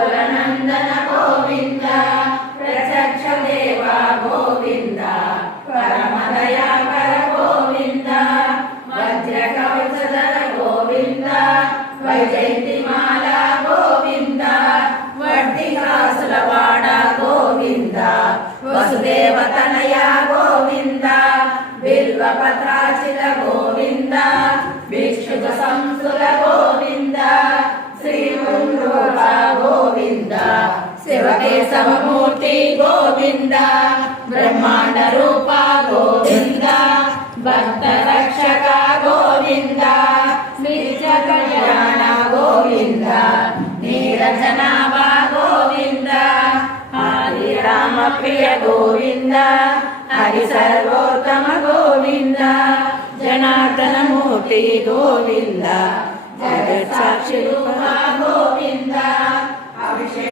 रघुकुलनन्दन गोविन्द प्रत्यक्ष देवा गोविन्द परमदयाकर गोविन्द वज्रकवचधर गोविन्द वैजयन्तिमाला गोविन्द वर्तिकासुरवाड गोविन्द वसुदेवतनया गोविन्द बिल्वपत्राचित गोविन्द भिक्षुक संसुर गोविन्द श्रीमूर्ख गोविन्द शिवकेशवमूर्ति गोविन्द ब्रह्मांड रूप गोविन्द भक्त रक्षक गोविन्द नित्य कल्याण गोविन्द नीरजनाभ गोविन्द हरि राम प्रिय गोविन्द हरि सर्वोत्तम गोविन्द जनार्दन मूर्ति गोविन्द जगत् साक्षी रूप गोविन्द